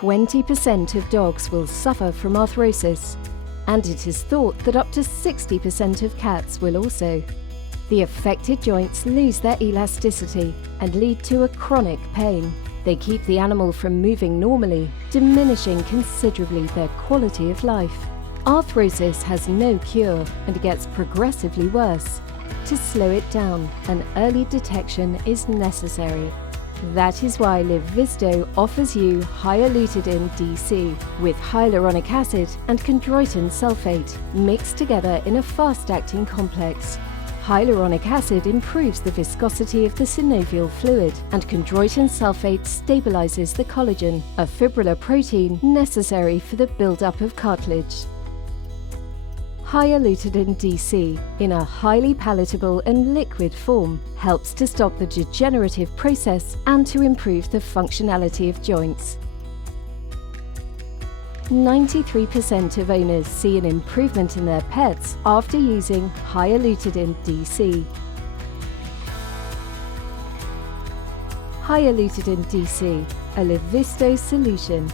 20% of dogs will suffer from arthrosis, and it is thought that up to 60% of cats will also. The affected joints lose their elasticity and lead to a chronic pain. They keep the animal from moving normally, diminishing considerably their quality of life. Arthrosis has no cure and gets progressively worse. To slow it down, an early detection is necessary. That is why Livisto offers you HYALUTIDIN DC with hyaluronic acid and chondroitin sulfate mixed together in a fast-acting complex. Hyaluronic acid improves the viscosity of the synovial fluid, and chondroitin sulfate stabilizes the collagen, a fibrillar protein necessary for the buildup of cartilage. HYALUTIDIN DC, in a highly palatable and liquid form, helps to stop the degenerative process and to improve the functionality of joints. 93% of owners see an improvement in their pets after using HYALUTIDIN DC. HYALUTIDIN DC, a Livisto solution.